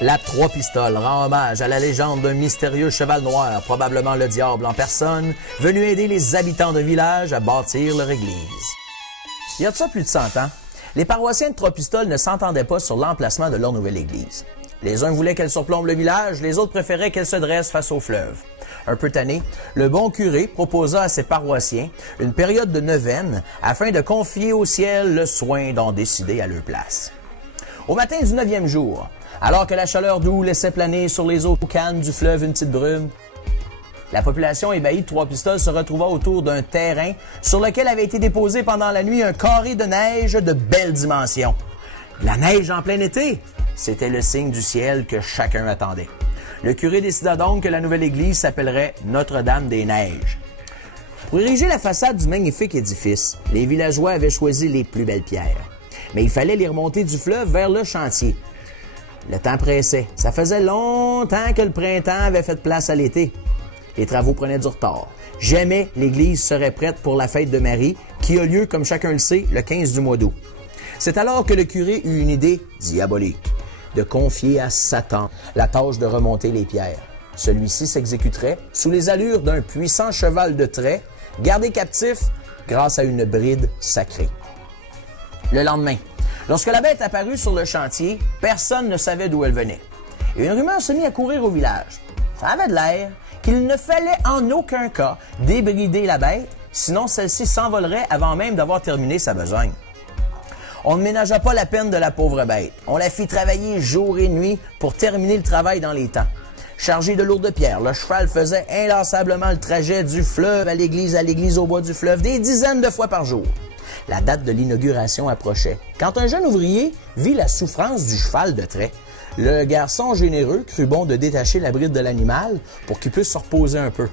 La Trois Pistoles rend hommage à la légende d'un mystérieux cheval noir, probablement le diable en personne, venu aider les habitants d'un village à bâtir leur église. Il y a de ça plus de 100 ans, les paroissiens de Trois Pistoles ne s'entendaient pas sur l'emplacement de leur nouvelle église. Les uns voulaient qu'elle surplombe le village, les autres préféraient qu'elle se dresse face au fleuve. Un peu tanné, le bon curé proposa à ses paroissiens une période de neuvaine afin de confier au ciel le soin d'en décider à leur place. Au matin du 9e jour, alors que la chaleur d'août laissait planer sur les eaux calmes du fleuve une petite brume, la population ébahie de Trois Pistoles se retrouva autour d'un terrain sur lequel avait été déposé pendant la nuit un carré de neige de belle dimension. La neige en plein été, c'était le signe du ciel que chacun attendait. Le curé décida donc que la nouvelle église s'appellerait Notre-Dame-des-Neiges. Pour ériger la façade du magnifique édifice, les villageois avaient choisi les plus belles pierres. Mais il fallait les remonter du fleuve vers le chantier. Le temps pressait. Ça faisait longtemps que le printemps avait fait place à l'été. Les travaux prenaient du retard. Jamais l'église serait prête pour la fête de Marie, qui a lieu, comme chacun le sait, le 15 du mois d'août. C'est alors que le curé eut une idée diabolique, de confier à Satan la tâche de remonter les pierres. Celui-ci s'exécuterait sous les allures d'un puissant cheval de trait, gardé captif grâce à une bride sacrée. Le lendemain, lorsque la bête apparut sur le chantier, personne ne savait d'où elle venait. Et une rumeur se mit à courir au village. Ça avait de l'air qu'il ne fallait en aucun cas débrider la bête, sinon celle-ci s'envolerait avant même d'avoir terminé sa besogne. On ne ménagea pas la peine de la pauvre bête. On la fit travailler jour et nuit pour terminer le travail dans les temps. Chargé de lourdes pierres, le cheval faisait inlassablement le trajet du fleuve à l'église au bois du fleuve des dizaines de fois par jour. La date de l'inauguration approchait. Quand un jeune ouvrier vit la souffrance du cheval de trait, le garçon généreux crut bon de détacher la bride de l'animal pour qu'il puisse se reposer un peu.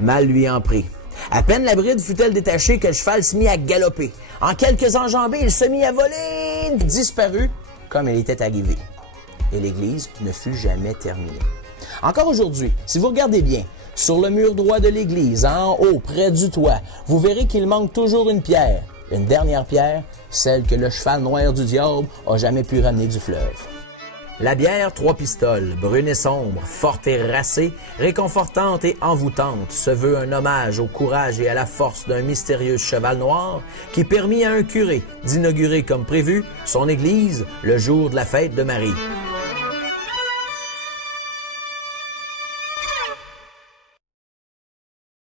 Mal lui en prit. À peine la bride fut-elle détachée que le cheval se mit à galoper. En quelques enjambées, il se mit à voler, disparut comme elle était arrivée. Et l'église ne fut jamais terminée. Encore aujourd'hui, si vous regardez bien, sur le mur droit de l'église, en haut, près du toit, vous verrez qu'il manque toujours une pierre. Une dernière pierre, celle que le cheval noir du diable a jamais pu ramener du fleuve. La bière Trois Pistoles, brune et sombre, forte et racée, réconfortante et envoûtante, se veut un hommage au courage et à la force d'un mystérieux cheval noir qui permit à un curé d'inaugurer comme prévu son église le jour de la fête de Marie.